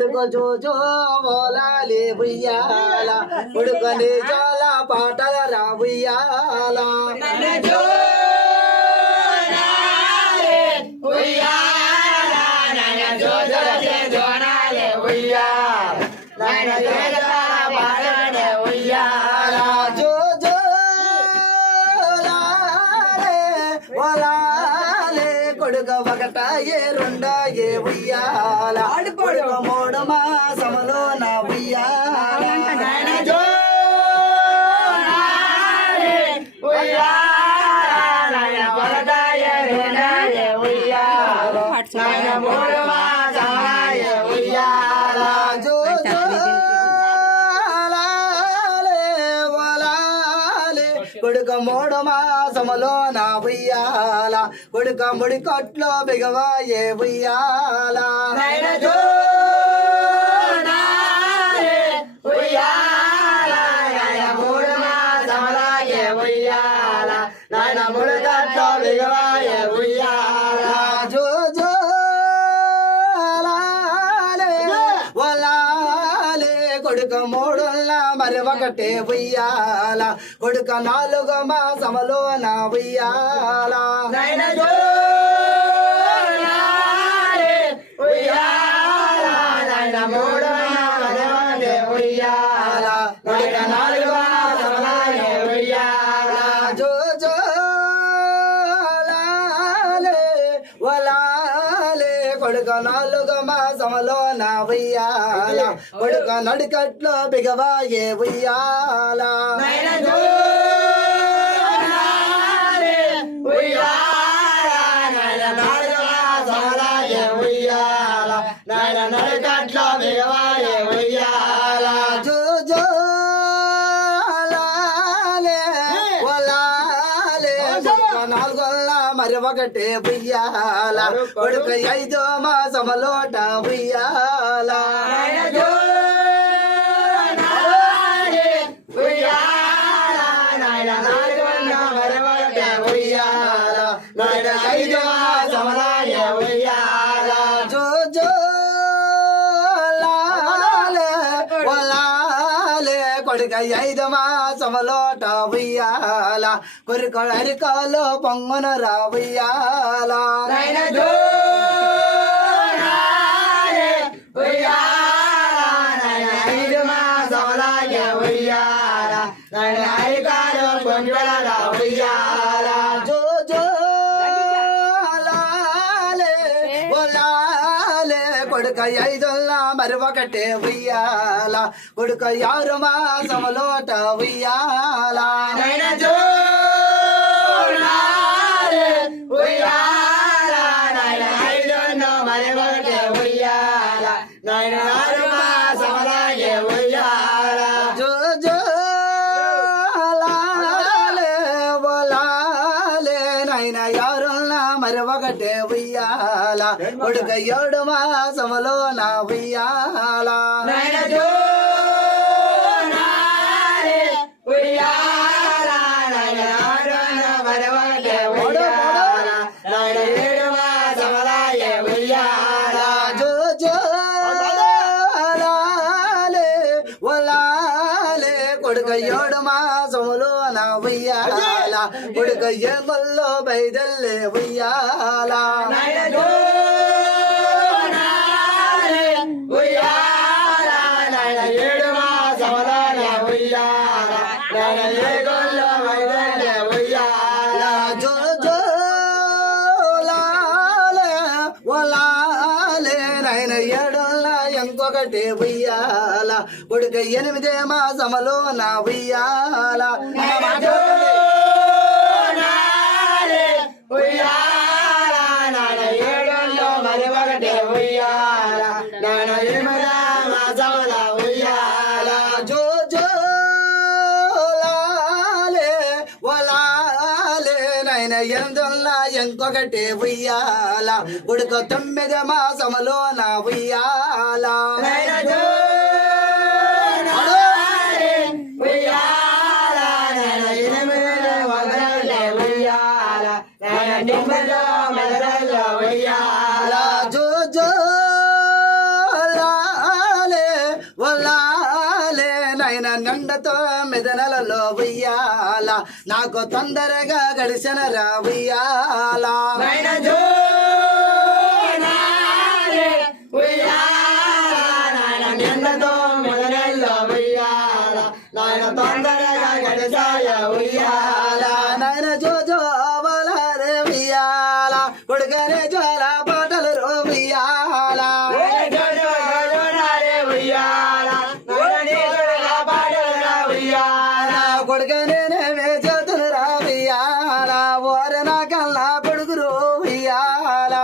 కొడుకు జోజో ఓలాలి ఉయ్యాల కొడుకని జోల పాటల రా ఉయ్యాల కొడుక ఒకటాయే రెండాయే ఉయ్యాల కొడుక మూడు మాసములో నా ఉయ్యాల కొడుక మూడు మాసములో నా ఉయ్యాల కొడుక ముడి కొట్లో బిగవాయే ఉయ్యాల మూడు మాసములాగే ఉయ్యాల నాయన ముడి కొట్లో బిగవాయే ఉయ్యాల జో జో కొడుక మూడున్న మరి ఒకటే ఉయ్యాల కొడుక నాలుగు మాసములో నా ఉయ్యాల మూడు ఉయ్యాల కొడుక నాలుగు మాసములాగే ఉయ్యాల జో జో కొడుక నాలుగు మాసములో నా ఉయ్యాల కొడుక నడికట్లో బిగవాయే ఉయ్యాల నడికట్లో బిగవాయే ఉయ్యాల జో జో నాలుగొల్ల మరి ఒకటే ఉయ్యాల కొడుక ఐదో మాసములోట ఉయ్యాల ఐదో మాసములాగే ఉయ్యాల జో జో కొడుక ఐదు మాసములోట ఉయ్యాల కొడుక అరికాలో పొంగున రా ఉయ్యాల ఐదు మాసములాగే ఉయ్యాల అరికాలో పొంగున రా ఉయ్యాల జో జో కొడుక ఐదుల్లా మరి ఒకటే ఉయ్యాల కొడుక ఆరు మాసములోట ఉయ్యాల మరి ఒకటే ఉయ్యాల ఆరు మాసములాగే ఉయ్యాల జో జో నైనా యారుల్లా మరి ఒకటే ఉయ్యాల కొడుక ఏడు మాసములో నా ఉయ్యాల జో జో కొడుక ఏడు మాసములో నా ఉయ్యాల కొడుక ఏమల్లో బయదల్లే ఉయ్యాల ఏడు మాసములో నా ఉయ్యాల ఉయ్యాల జో జో నైన ఏడుల్ల ఇంకొకటి ఉయ్యాల కొడుక ఎనిమిదే మాసములో నా ఉయ్యాల ఏడుల్లో మరి ఒకటే ఉయ్యాల ఎనిమిదే మాసముల ఉయ్యాల జో జో నైన ఎందుల్లా ఇంకొకటి ఉయ్యాల కొడుక తొమ్మిది మాసములో నా ఉయ్యాల జో జో నాయన నిండతో మెదనలలో ఉయ్యాల నాకు తొందరగా గడిచిన రా ఉయ్యాల నిండతో మెదనల్లో ఉయ్యాల నాయన తొందరగా గడిచాయ ఉయ్యాల నాయన జోజో అవలారే ఉయ్యాల కొడుకనే జ్వాల పాటలు రో ఉయ్యాల కొడుకనే చేతులు రా ఉయ్యాల ఓరే నా కల్లా కొడుకు రో ఉయ్యాల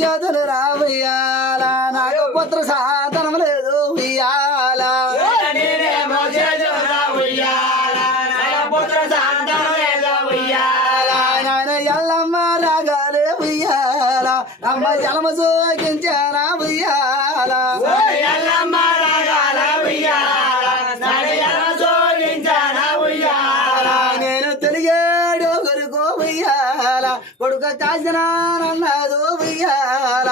చేతులు రా ఉయ్యాల నాకు పుత్ర సాధనం లేదు ఉయ్యాల నాయన ఎల్లమ్మ రాగాలే ఉయ్యాల అమ్మ జలమ సోకించారా ఉయ్యాల నేను తెలియడు కొడుకు ఉయ్యాల కొడుక కాసినానన్నదో ఉయ్యాల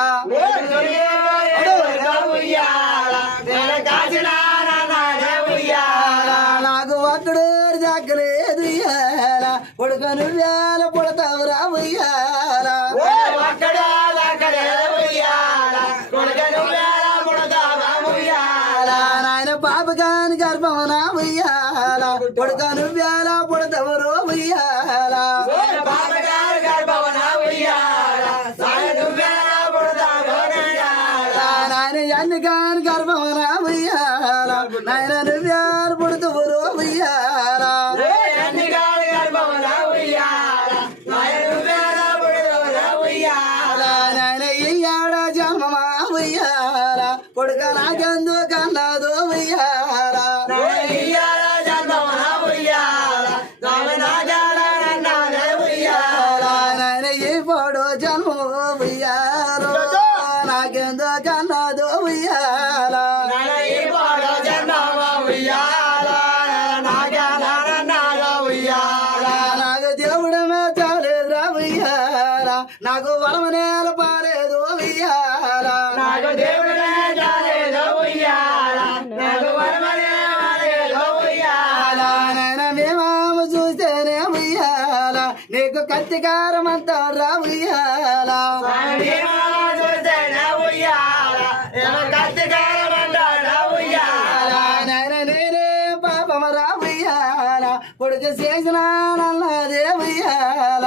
నాకు ఒక్కడు దగ్గలేదు ఉయ్యాల కొడుక నువ్వేల పుడతావురా ఉయ్యాల నాయన పాపగాని గర్భమనా ఉయ్యాల కొడుక నువ్వేల పుడతావురో ఉయ్యాల నాయన ఎన్ని కాని గర్భమనా ఉయ్యాల నాయన నువ్వేల పుడతావురో ఉయ్యాల నాయన ఇయ్యాడ జన్మమా ఉయ్యాల కొడుక నాకెందు కన్నదో ఉయ్యాల నాయన ఈ పొడు జన్మ ఉయ్యాలో నాకెందు కన్నదో ఉయ్యాల నాకు దేవుడు మెచ్చలేదురా ఉయ్యాల నాకు వరమ నేల పాలేదు ఉయ్యాల నాయన మేమామ చూస్తేనే ఉయ్యాల నీకు కత్తికారం అంటారా ఉయ్యాల నాయన నేనే పాపమరా ఉయ్యాల కొడుకు చేసినానన్నదే ఉయ్యాల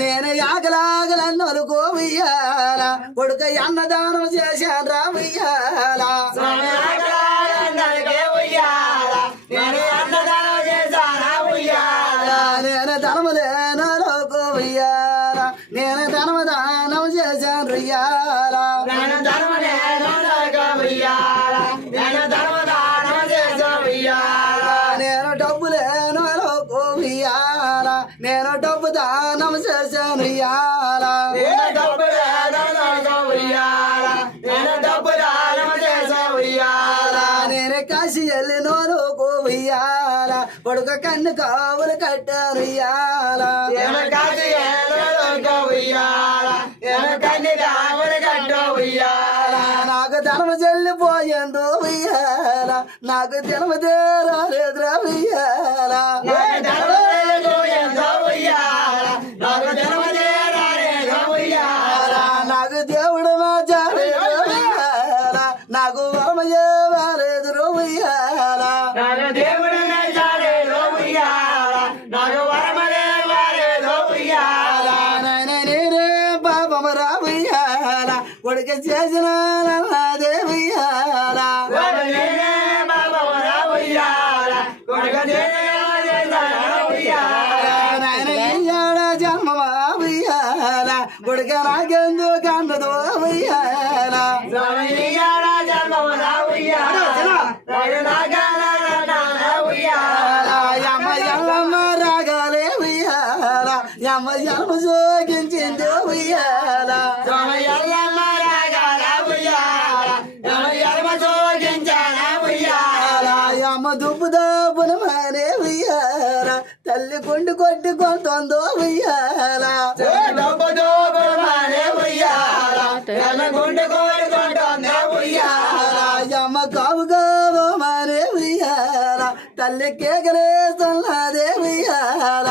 నేను యాగలాగలన్నోలుకో ఉయ్యాల కొడుక అన్నదానం చేశాను ఉయ్యాల నేను ధనములేనోలుకో ఉయ్యాల నేను ధనమదానం చేశాను ఉయ్యాల నేను డబ్బులేనోలుకో ఉయ్యాల నేను డబ్బు దానం చేశాను ఉయ్యాల నేను కాశీ వెళ్ళినోలుకో ఉయ్యాల కొడుక కన్ను కావులు కట్టారు ఉయ్యాల నాకు ధర్మ చెల్లిపోయిందో ఉయ్యాల నాకు జన్మ తీరాలేదురా ఉయ్యాల నాకు దేవుడు మాచాలేదు ఉయ్యాల నాకు వరమ చేయలేదు ఉయ్యాల నాయన నేనే పాపమరా ఉయ్యాల కొడుక చేసిన నన్నదే ఉయ్యాల నాయన ఇయ్యాడ జన్మమా ఉయ్యాల కొడుక నాకెందు కన్నదో ఉయ్యాల యమ్మ యమ్మ రాగాలే ఉయ్యాల యమ్మ యమ్మ సోకించింది ఉయ్యాల యమ్మ అమ్మ దుబ్బుదా పునమానే ఉయ్యాల తల్లి గుండు కొట్టి కొంటుందో ఉయ్యాల అమ్మ కావుగా మానే ఉయ్యాల తల్లి కేకలేస్తున్నదే ఉయ్యాల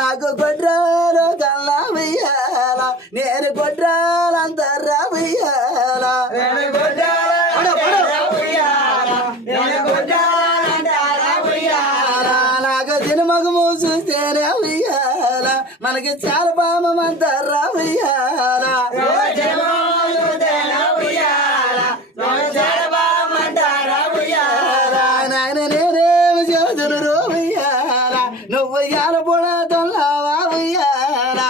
నాకు గొడ్రాలు కల్లా ఉయ్యాల నేను గొడ్రాలంతర్రా ఉయ్యాల నాకు తినమగము చూస్తేనే ఉయ్యాల మనకి చాలా పామంతర్రా ఉయ్యాల నాయన నేనేమి చదును రో ఉయ్యాల నువ్వు యాల పొడ తొల్లావా ఉయ్యాల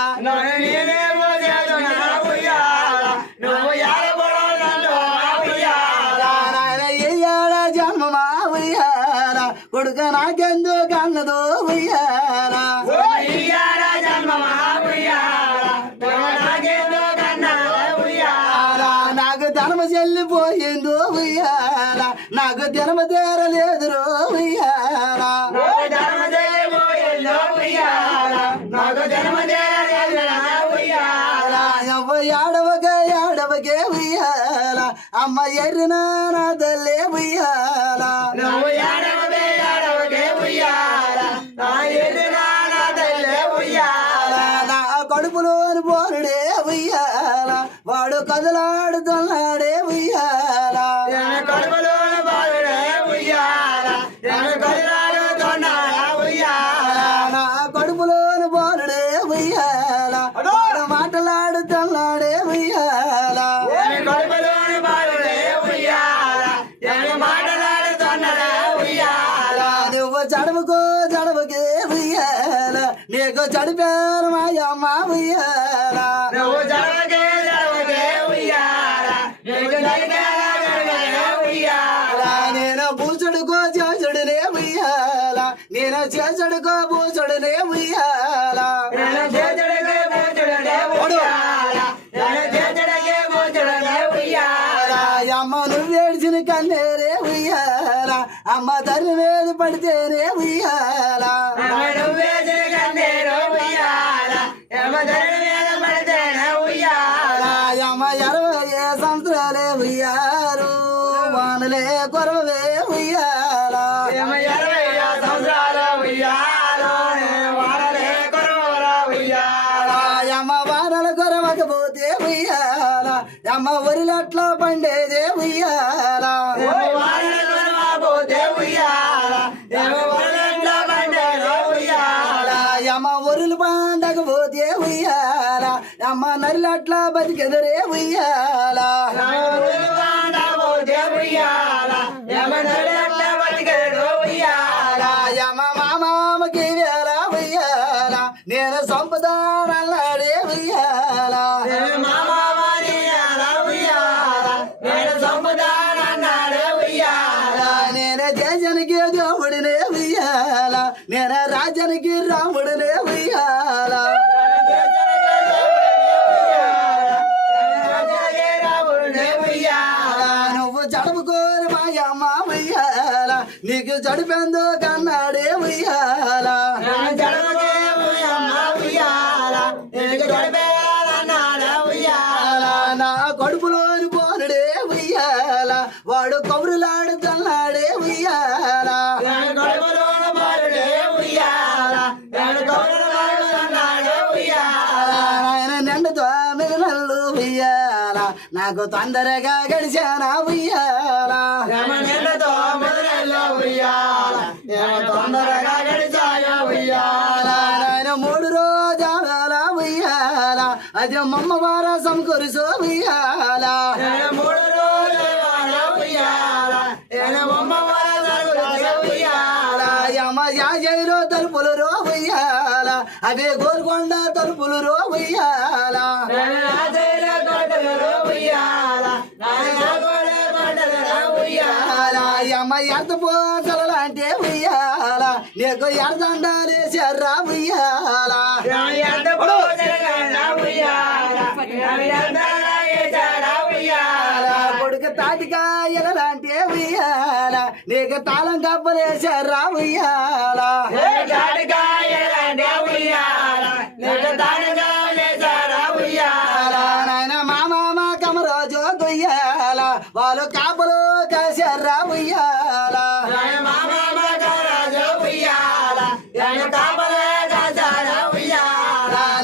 నాయన ఎయ్యాడ జన్మమా ఉయ్యాల కొడుక నాకెందు కన్నదో ఉయ్యాల నాకు ధర్మ చెల్లిపోయిందో ఉయ్యాల నాకు జన్మ తీరలేదు రో ఉయ్యాల ఏడవకే ఏడవకే ఉయ్యాల అమ్మ ఎర్రినా నా తల్లే ఉయ్యాల నా కడుపులోని పోరుడే ఉయ్యాల వాడు కదలాడుతున్నాడే ఉయ్యాల నా కడుపులోని పోరుడే ఉయ్యాల వాడు మాటలాడుతున్నాడే ఉయ్యాల నువ్వు చడవుకో చడవుకే ఉయ్యాల నీకు చడిపారు మాయమ్మ ఉయ్యాల నేను పూచుడుకో చేచుడునే ఉయ్యాల నేను చేచుడుకో పూచుడునే ఉయ్యాల అమ్మ నువ్వేడ్చిన కన్నేరే ఉయ్యాల అమ్మ తల్లి మీద పడితేనే ఉయ్యాల అమ్మ 20 సంవత్సరాలే ఉయ్యారు వానలే కొరవే ఉయ్యాల అమ్మ వానల కొరవకపోతే ఉయ్యాల అమ్మ ఒరిలట్లా పండేదే ఉయ్యాల అమ్మ ఒరులు పండకపోతే ఉయ్యాల అమ్మ నరిలట్లా బతికెదరే ఉయ్యాల అమ్మ మామకి వేళ ఉయ్యాల నేను సంపదానల్లాడే ఉయ్యాల నేను దేశానికి దేవుడినే ఉయ్యాల నేను రాజ్యానికి రాముడినే ఉయ్యాల నువ్వు చడుపుకోని మాయమ్మ ఉయ్యాల నీకు చడిపోయిందో కన్నాడే ఉయ్యాల నా కడుపులోని పోనుడే ఉయ్యాల వాడు కబురులాడుతున్నాడే ఉయ్యాల ఆయన నిండుతో మిగనల్లు ఉయ్యాల నాకు తొందరగా గడిచానా ఉయ్యాల ఆయన 3 రోజాల ఉయ్యాల అది మమ్మ వార సంకురుసో ఉయ్యాల యమ యాజైరో తలుపులు రో ఉయ్యాల అవే గోల్కొండ తలుపులు రో ఉయ్యాల యమ ఎర్త పోతలంటే ఉయ్యాల నీకు ఎర్దండాలే చెర్రా ఉయ్యాల తాటికాయల లాంటి ఉయ్యాల నీకు తాళం కప్పలేశారా ఉయ్యాల నాయన మామ కమరాజు గుయ్యాల వాళ్ళు కాపలు కాశారా ఉయ్యాల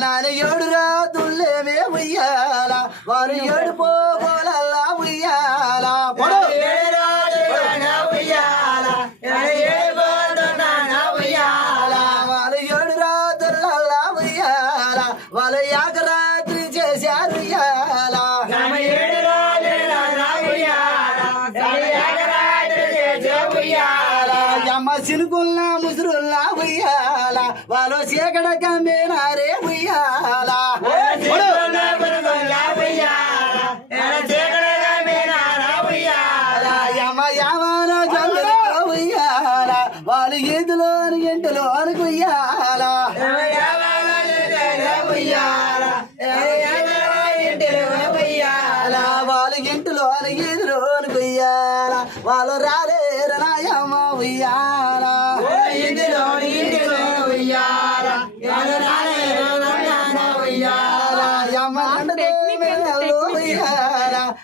నాన్న ఏడు రాతులేమే ఉయ్యాల వారు ఏడు పోగోలల్లా ఉయ్యాల పొడు వాళ్ళు ఏడు రాత్రులల్లా ఉయ్యాల వాళ్ళు యాగరాత్రి చేశారు ఉయ్యాల అమ్మ సినుకున్న ముసురుల్లా ఉయ్యాల వాళ్ళు చీకడ కమ్మేనారే ఉయ్యాల యమ యామాన జంగలో ఉయ్యాల వాళ్ళు ఈదులోని ఇంటిలోని ఉయ్యాల వాళ్ళు ఇంటిలోని ఈదులోని ఉయ్యాల వాళ్ళు రాలేరు నాయమ్మ ఉయ్యాల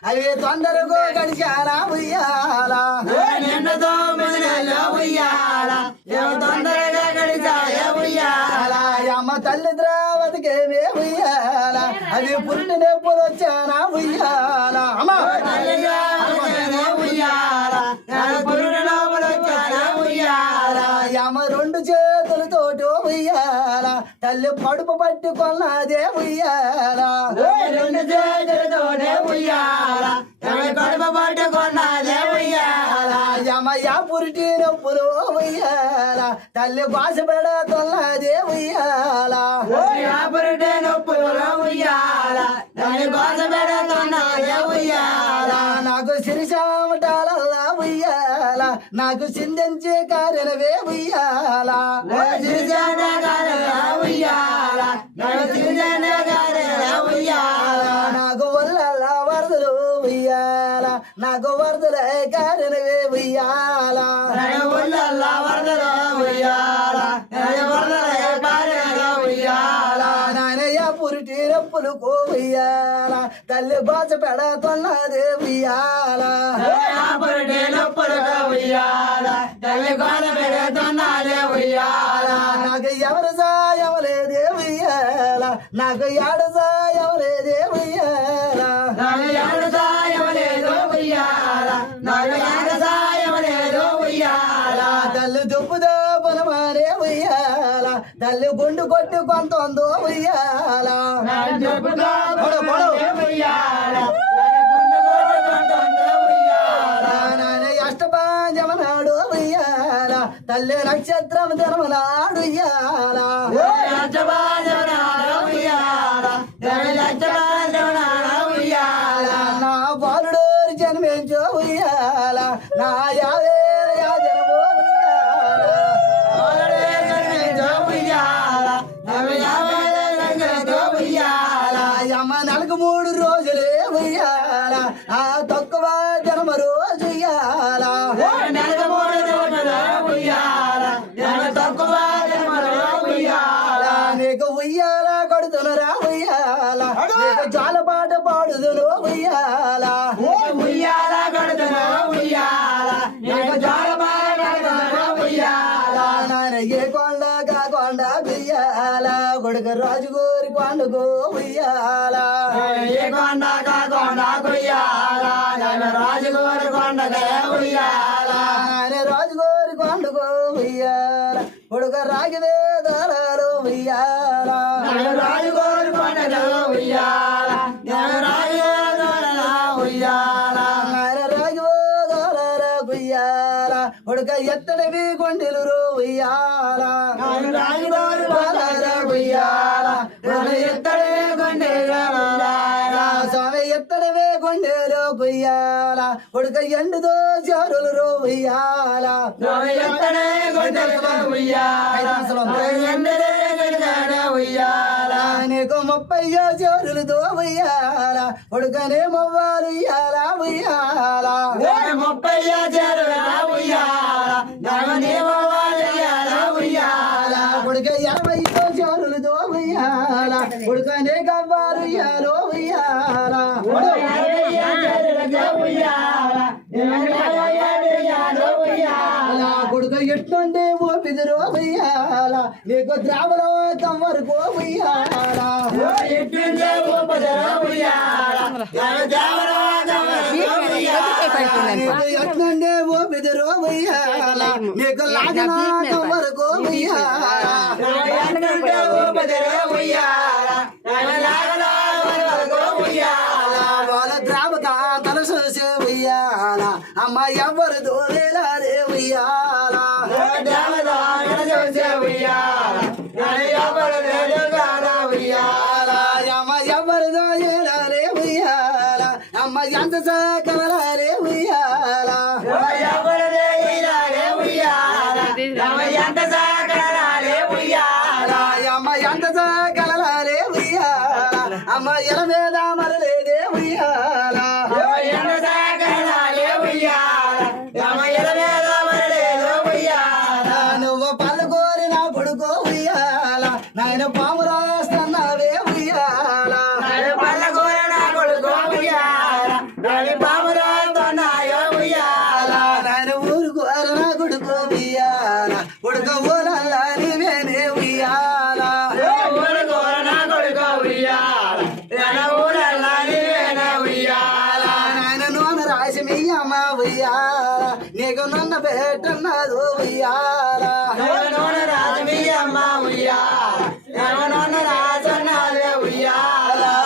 అవి తొందరగా గడిచారా ఉయ్యాల అమ్మ తల్లి ద్రావతికేమే ఉయ్యాల అవి పుట్టి నొప్పులు వచ్చారా ఉయ్యాల అమ్మ అమ్మ రెండు చేతులతోటి ఉయ్యాల తల్లి పడుపు పట్టుకున్నదే ఉయ్యాల రెండు చేతులతోటే ఉయ్యాల కడుపు పట్టుకున్నదే ఉయ్యాల యమయ్య పురిటి నొప్పులు ఉయ్యాల తల్లి బాస పెడుతున్నదే ఉయ్యాల పురిటి నొప్పులు ఉయ్యాల తల్లి బాస పెడుతున్నదే ఉయ్యాల నాకు సిరిశామటాలల్లా ఉయ్యాల నాకు చిందించే కార్యనవే ఉయ్యాల నాకు వల్ల వరదలు ఉయ్యాల నాకు వరదలే కారణవే ఉయ్యాల నానయ్య పురిటి నొప్పులు ఉయ్యాల తల్లి బాచ పెడుతున్నదే ఉయ్యాల నాకు ఎవరు సాయం లేదే ఉయ్యాల నాకు ఏడు సాయం లేదే ఉయ్యాల తల్లి దుప్పుదో పొలమారే ఉయ్యాల తల్లి గుండు కొట్టు కొంత ఉయ్యాల అష్టపాంజమనాడు ఉయ్యాల తల్లి నక్షత్రం జన్మనాడు ఉయ్యాల నా బాలుడు జన్మించో ఉయ్యాల నా యావేరు యాజనమో యమ 43 రోజులే ఉయ్యాల ఆ తక్కువ జన్మ రోజు ఉయ్యాల నీకు ఉయ్యాల కొడుతునరా ఉయ్యాల నీకు జాలపాట పాడుదును ఉయ్యాల నాయన ఏ కొండ కాకొండ ఉయ్యాల కొడుకు రాజుగోరి కొండకు ఉయ్యాల రాజుగోరి కొండకే ఉయ్యాల నాయన రాజుగోరి కొండకు ఉయ్యాల కొడుకు రాగి వేదాలు ఉయ్యాల రాజుగోరి కొండకు ఉయ్యాల ఉయ్యాల కొడుక ఎత్తడవి కొండలు ఉయ్యాల స్వామి ఎత్తడవే కొండలు ఉయ్యాల కొడుక ఎండుదో చారులు ఉయ్యాల నీకు 30 జోరులతో ఉయ్యాల కొడుకనే మొవ్వాలు ఇయ్యాలా ఉయ్యాల 30 జోరుల ఉయ్యాల నగనే మొవ్వాలు ఇయ్యాలా ఉయ్యాల కొడుక 50 జోరులతో ఉయ్యాల కొడుకనే గవ్వాలు ఇయ్యాలో ఉయ్యాల 50 జోరులతో ఉయ్యాల కొడుక ఎట్లుండే ఓ పిదురో ఉయ్యాల నీకు ద్రావలో కవ్వరుకో ఉయ్యాల ఎట్లుండే ఓ పిదురో ఉయ్యాల ఎట్లుండే ఓ పిదురో ఉయ్యాల నీకు లాగన కవ్వరుకో ఉయ్యాల వాళ్ళ ద్రావక తలసు ఉయ్యాల అమ్మ ఎవరు దోరేలారే ఉయ్యాల అమ్మ ఎవరు దోరేలారే ఉయ్యాల అమ్మ ఎంత సకలరే ఉయ్యాల అమ్మ ఎంత సకలరే ఉయ్యాల అమ్మ ఎల మీద మరలేదే ఉయ్యాల నువ్వు పళ్ళు కోరిన కొడుకో ఉయ్యాల నాయన పాము రాస్తున్నావే ఉయ్యాల నాయన ఊరు కోరిన కొడుకో ఉయ్యాల కొడుకు ఊరల్లా నీవేనే ఉయ్యాల నాయన నూనె రాసి మీ అమ్మ ఉయ్యాల నీకు నన్న పెట్టన్నదు ఉయ్యాల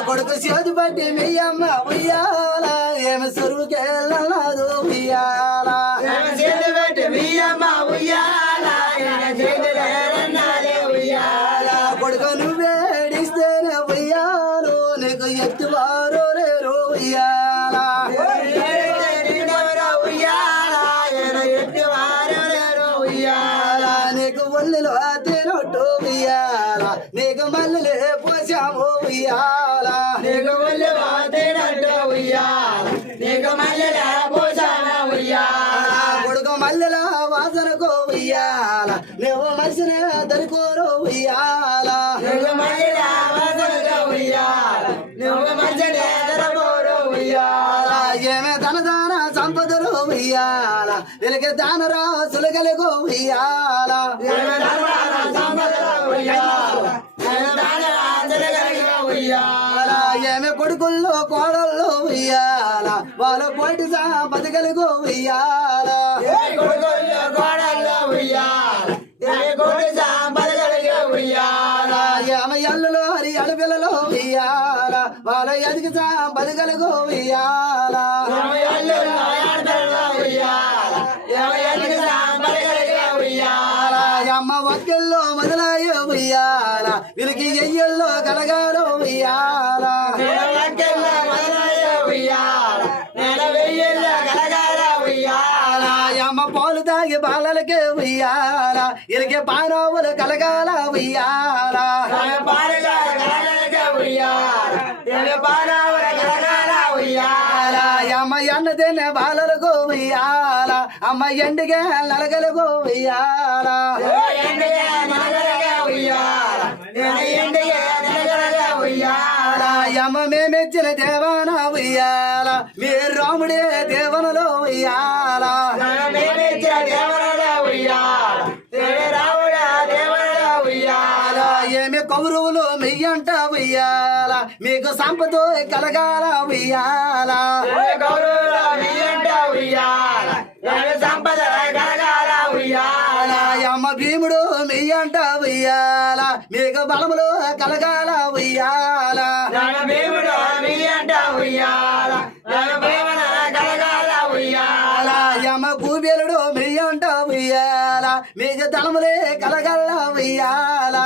కొడుకు చేతి పట్టి మీ అమ్మ ఉయ్యాల ఏమి సురువుకెళ్ళదు ఉయ్యాల కొడుకు నువ్వేడిస్తేనే ఉయ్యాలు నీకు ఎత్తువారు లేరు ఉయ్యాల నీకు ఒళ్ళులో తినొట్టు ఉయ్యాల నీకు మల్లెలే పోసాము ఉయ్యాల కొడుకు మల్లెల వాసనకు ఉయ్యాల నువ్వు మనిషిని దరికోరు ఉయ్యాల ఏమే ధనదాన సంపదలు ఉయ్యాల వీళ్ళకి దానరా సులగలుగు ఉయ్యాల ఏమే కొడుకుల్లో కోడళ్ళు ఉయ్యాల వాళ్ళ పోటీ బతకలుగు ఉయ్యాల ఏమ ఎల్లులో హరి అడపిల్లలో ఉయ్యాల వాళ్ళ ఎదిగి బతకలుగు ఉయ్యాల అమ్మ ఒక్కల్లో మొదలయ్య ఉయ్యాల వీరికి ఎయ్యల్లో కలగాలో ఉయ్యాల అమ్మ పాలు తాగి బాలలకే ఉయ్యాల వీరికి పానవులు కలగాల ఉయ్యాల అమ్మ ఎన్న తినే బాలలకు ఉయ్యాల అమ్మ ఎండిగే నలగలకు ఉయ్యాల అమ్మ మేమెచ్చిన దేవాన ఉయ్యాల మీరు రాముడే దేవనలో ఉయ్యాల ఏమి కౌరవులు మెయ్యంట ఉయ్యాల మీకు సంపతో కలగాల ఉయ్యాల అమ్మ భీముడు మెయ్యంట ఉయ్యాల మీకు బలములు కలగాల ఉయ్యాల అమ్మ కూబేలుడు మెయ్యంట ఉయ్యాల మీకు తలములే కలగల ఉయ్యాల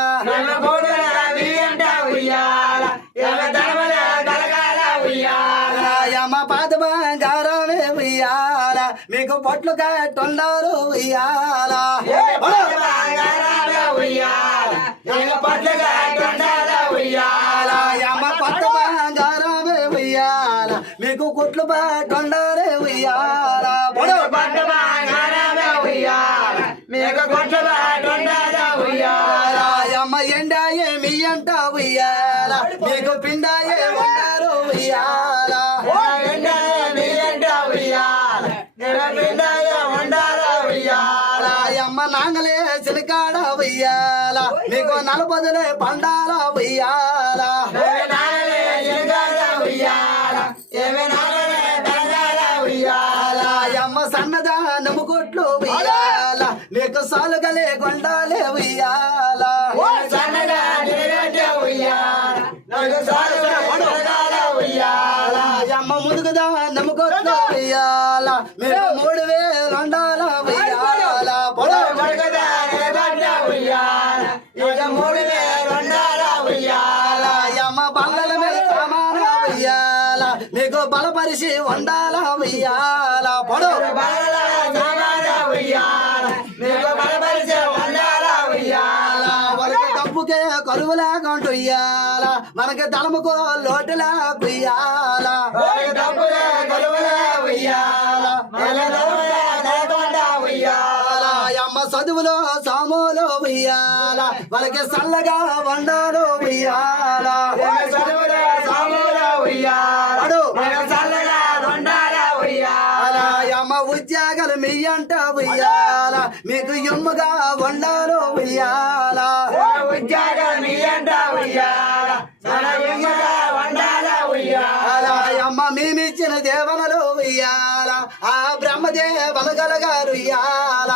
అమ్మ పాత బంగారమే ఉయ్యాల మీకు పొట్లు కట్టుండారు ఉయ్యాల ఇక పట్లగా కొండాల ఉయ్యాల అమ్మ పట్ట బంగారమే ఉయ్యాల మీకు కుట్లు పట్టుండాలే ఉయ్యాల పొడు పట్ట బంగారమే ఉయ్యాల మీకు కొట్ల కొండాల ఉయ్యాల అమ్మ ఎండాయే మీ అంట ఉయ్యాల మీకు పిండాయే ఉండారు ఉయ్యాల అమ్మ నాంగలే చిలకాడ ఉయ్యాల మీకు నలుపదులే పండాల ఉయ్యాల అమ్మ సన్నదా నమ్ముకొట్లు ఉయ్యాల మీకు సాలుగలే కొండాలే ఉయ్యాల అమ్మ ముదుగుదా నమ్ముకొట్లు ఉయ్యాల మీకు 3000 ఉండాల ఉయ్యాల పొడవ అమ్మ బల్లల మీద సామాన ఉయ్యాల మీకు బలపరిచి ఉండాల ఉయ్యాల పొడవ వాళ్ళకి డబ్బుకే కరువులాగా ఉయ్యాల మనకి తలముకో లోటులా ఉయ్యాల అమ్మ చదువులో సాములో ఉయ్యాల వాళ్ళకి చల్లగా వండాలో ఉయ్యాల అమ్మ ఉద్యోగాలు మీ అంట ఉయ్యాల మీకు ఎమ్ముగా వండాలో ఉయ్యాల అమ్మ మేమిచ్చిన దేవనలో ఉయ్యాల ఆ బ్రహ్మదేవన గలగారు ఉయ్యాల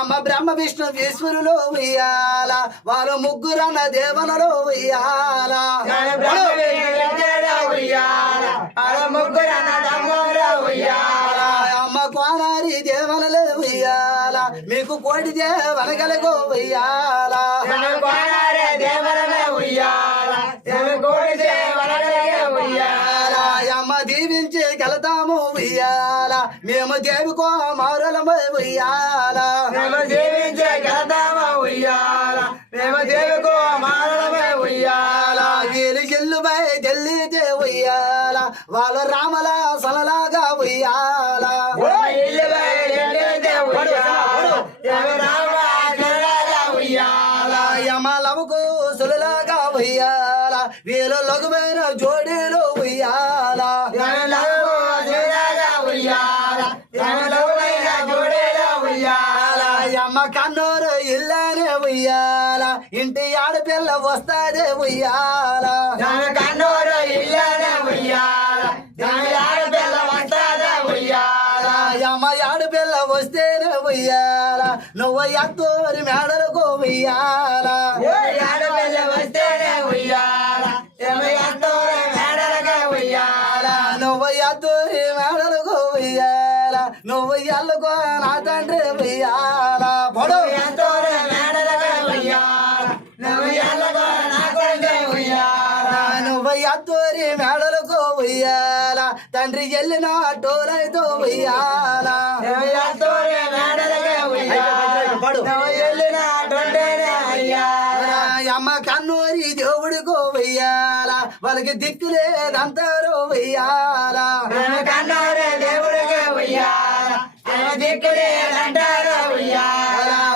అమ్మ బ్రహ్మ విష్ణు ఈశ్వరులో ఉయ్యాల వారు ముగ్గురన్న దేవనలో ఉయ్యాల అమ్మ కోనారి దేవనలో ఉయ్యాల మీకు కోటి దేవన గలగో ఉయ్యాల అమ్మ దీవించి కలతాము ఉయ్యాల మేము దేవికో మారులము ఉయ్యాల వీళ్ళు ఎల్లుపై ఢిల్లీతే ఉయ్యాల వాళ్ళ రామల సలలాగా ఉయ్యాల యమలముకు సులలాగా ఉయ్యాల వీళ్ళు లఘువైన జోడీలు ఉయ్యాల అమ్మ కన్నూరు ఇల్లానే ఉయ్యాల ఇంటి ఆడపిల్ల వస్తాదే ఉయ్యాల అమ్మ ఆడపిల్ల వస్తేనే ఉయ్యాల నువ్వు ఎత్తూరి మేడలకు ఉయ్యాల నువ్వు ఎత్తూరి మేడలకు ఉయ్యాల నువ్వు ఎల్లుకో నా తండ్రి ఉయ్యాల పొడవు నువ్వు ఎత్తూరి మేడలకు ఉయ్యాల తండ్రి ఎల్లిన టోలైతో ఉయ్యాల అమ్మ కన్నూరి దేవుడికో ఉయ్యాల వాళ్ళకి దిక్కులేదంతారో ఉయ్యాల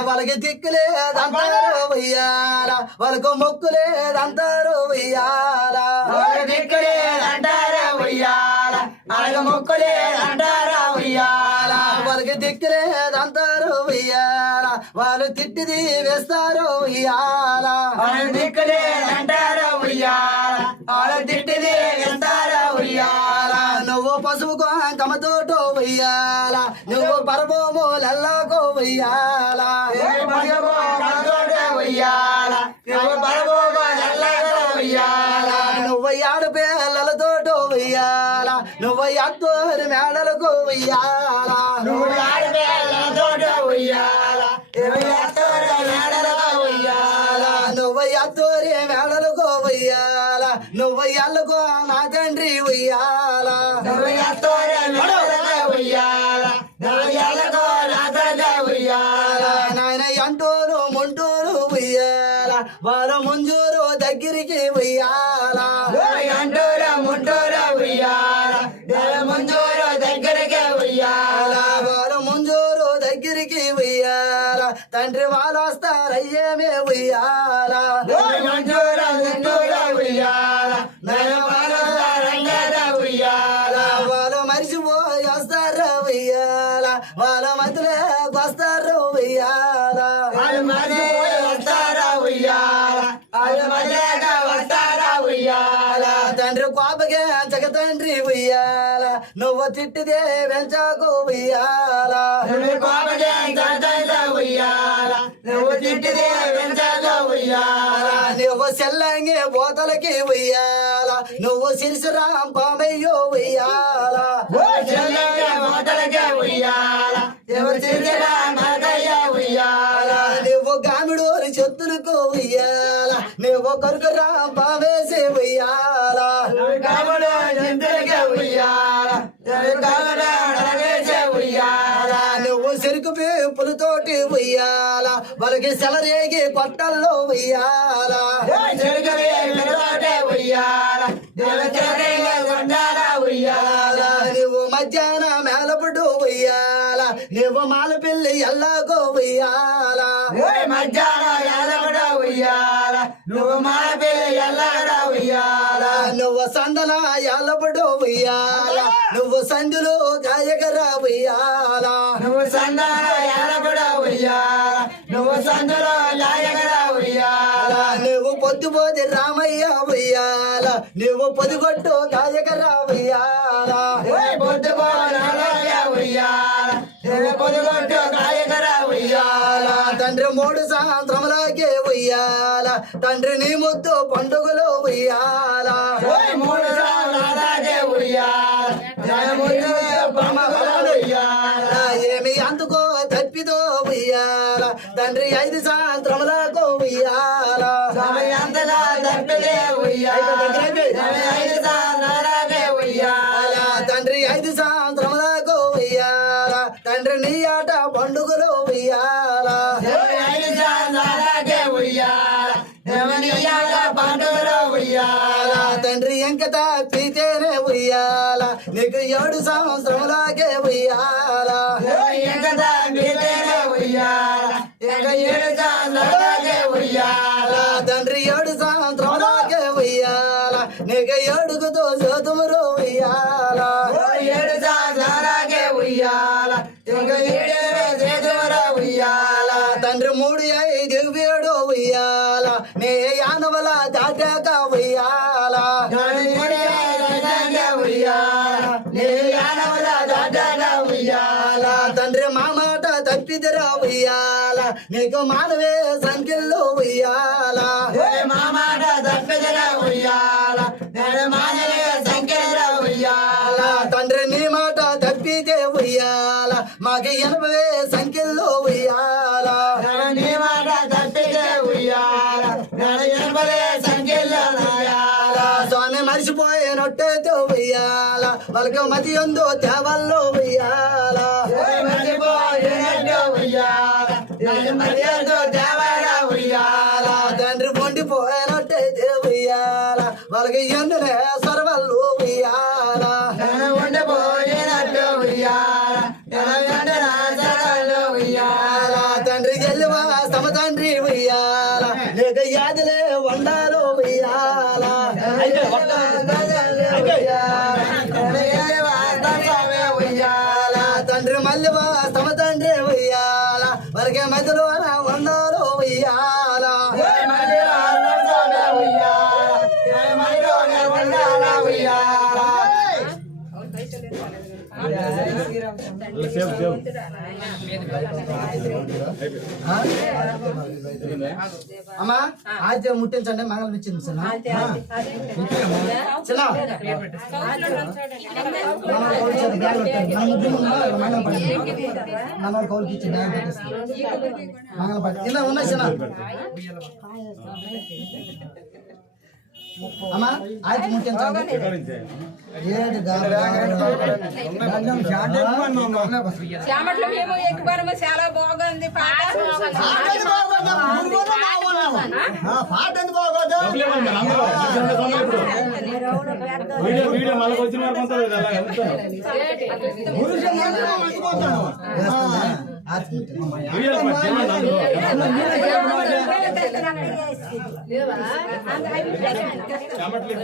వాళ్ళకి దిక్కులేదంతారో ఉయ్యాల వాళ్ళకు మొక్కులేదంతారో ఉయ్యాల వాళ్ళకి దిక్కులేదంతారో ఉయ్యాల వాళ్ళు తిట్టిది వేస్తారో ఉయ్యాల నువ్వు పసుపు కమతోటో ఉయ్యాల నువ్వు పరభూములల్లాకో ఉయ్యాల నువ్వు ఆడు పిల్లలతోటో ఉయ్యాల నువ్వు అత్తూరి మేడలకు ఉయ్యాల నువ్వు అత్తూరి మేడలకు ఉయ్యాల నువ్వు ఎల్లుకో నా తండ్రి ఉయ్యాల ముంజూరు దగ్గరికి ఉయ్యాల అంటూరు ముంటూరు ఉయ్యాల ముంజూరు దగ్గరికి ఉయ్యాల వాళ్ళు ముంజూరు దగ్గరికి ఉయ్యాల తండ్రి వాళ్ళు వస్తారయ్యేమే ఉయ్యాల మంజూరు ముంటూరు ఉయ్యాల ఉయ్యాల వాళ్ళు మరిచిపోయి వస్తారు ఉయ్యాల వాళ్ళ మధ్యలో వస్తారు ఉయ్యాల వస్తారా ఉయ్యాల వస్తారా ఉయ్యాల తండ్రి కోపగే అంచక తండ్రి ఉయ్యాల నువ్వు తిట్టిదే వెంచకు ఉయ్యాల ఉయ్యాల నువ్వు తిట్టిదే వెంచగా ఉయ్యాల నువ్వు సెల్లంగి బోతలకి ఉయ్యాల నువ్వు శిరసురాం పామయ్యో ఉయ్యాల మోతలకే ఉయ్యాల ఎవరు తిరిగినా మగయ్య ఉయ్యాల నువ్వు గామిడోరి చెత్తులకు ఉయ్యాల నువ్వు కొరుకురాం పావేసి ఉయ్యాల కాముడు జంతులకే ఉయ్యాల కాముడు అడగేసే ఉయ్యాల నువ్వు చెరుకు పులితోటి ఉయ్యాల వాళ్ళకి సెలరేగి కొట్టల్లో ఉయ్యాల చెరుకవే మెరువాటే ఉయ్యాల కొండాల ఉయ్యాల నువ్వు మధ్యాహ్న మేలపుడు ఉయ్యాల నువ్వు మాల పిల్లి ఎల్లాగో ఉయ్యాల మధ్యాహ్నం ఎల్లగడ ఉయ్యాల నువ్వు మా పిల్ల ఎల్లగడ ఉయ్యాల నువ్వు సందన ఎల్లపుడు ఉయ్యాల నువ్వు సందులు గాయకరా ఉయ్యాల నువ్వు సందాన ఎల్లగడ ఉయ్యాల నువ్వు సందులో లాయగడ ఉయ్యాల నువ్వు పొద్దుపోది రామయ్య ఉయ్యాల నువ్వు పొదిగొట్టు గాయకరా ఉయ్యాల పొద్దుపోయ ఉయ్యాల నువ్వు పొద్దుగొట్టు గాయగడ ఉయ్యాల తండ్రి మూడు సాయంత్రములకే ఉయ్యాల తండ్రి నీ ముద్దు పండుగలో ఉయ్యాల మూడు సార్లు ఉయ్యాల ఏమి అందుకో తప్పిదో ఉయ్యాల తండ్రి 5 సాయంత్రములకు ఉయ్యాల సమయంతగా తప్పిదే ఉయ్యాల 5 సార్లు ఉయ్యాల తండ్రి 5 సాయంత్రములకు ఉయ్యాల తండ్రి నీ ఆట పండుగలో ఉయ్యాల 5 సార్లు ఉయ్యాల పండుగలో ఉయ్యాల తండ్రి ఎంకత పీతేనే ఉయ్యాల నీకు 7 సంవత్సరములకే ఉయ్యాల కదా మీరేనే ఉయ్యాల 7 సార్లు ఉయ్యాల తండ్రి 7 సంవత్సరములకే ఉయ్యాల నీకు 7గుతో చదువురు ఉయ్యాల 7 సార్లు ఉయ్యాల 7 ఉయ్యాల తండ్రి 3, 5, 7 ఉయ్యాల నీ యానవల దాటాక ఉయ్యాల ఉయ్యాల తండ్రి మా మాట తప్పిదిరా ఉయ్యాల నీకు మానవే సంఖ్యలో ఉయ్యాల మా మాట తప్పిదర ఉయ్యాల నేను మానవే సంఖ్యల ఉయ్యాల తండ్రి నీ మాట తప్పితే ఉయ్యాల మాకు 80 సంఖ్యలో ఉయ్యాల నీ మాట తప్పితే ఉయ్యాల నేను 80 సంఖ్యల ఉయ్యాల స్వామి మరిచిపోయినట్టయితే ఉయ్యాల వాళ్ళకి మతి ఉందో తేవల్లో ఉయ్యాల మర్చిపోయినట్టు ఉయ్యాల నేను మర్యాదో దేవర ఉయ్యాల తండ్రి వండిపోయినట్టయితే ఉయ్యాల వాళ్ళకి ఎందునే సర్వల్లు ఉయ్యాల నేను ఉండిపోయినట్టు ఉయ్యాల నేను ఉయ్యాల తండ్రి గెలివా తమ తండ్రి ఉయ్యాల లేక యాదలే వండాలో ఉయ్యాల ఉయ్యాల తండ్రి మల్లివా తమ తండ్రి ఉయ్యాల వరకే మధ్యలో వండాలో ఉయ్యాల అమ్మా ఆద్య ముట్టించండి మంగళం ఇచ్చింది చిన్న మంగళ కౌలుకి ఇచ్చి మంగళ ఇలా ఉన్నాయి చిన్న అమ్మా ఆಯ್ತು ముట్టించండి ఏడు చామట్లు మేము ఎక్కువ చాలా బాగుంది పాట పాట ఎందుకు బాగోదు వీడియో మళ్ళీ వచ్చిన వరకు ఉంటుంది అలా వెళ్తాను. వీడియో పట్టుకోండి అందులో. చెమటలు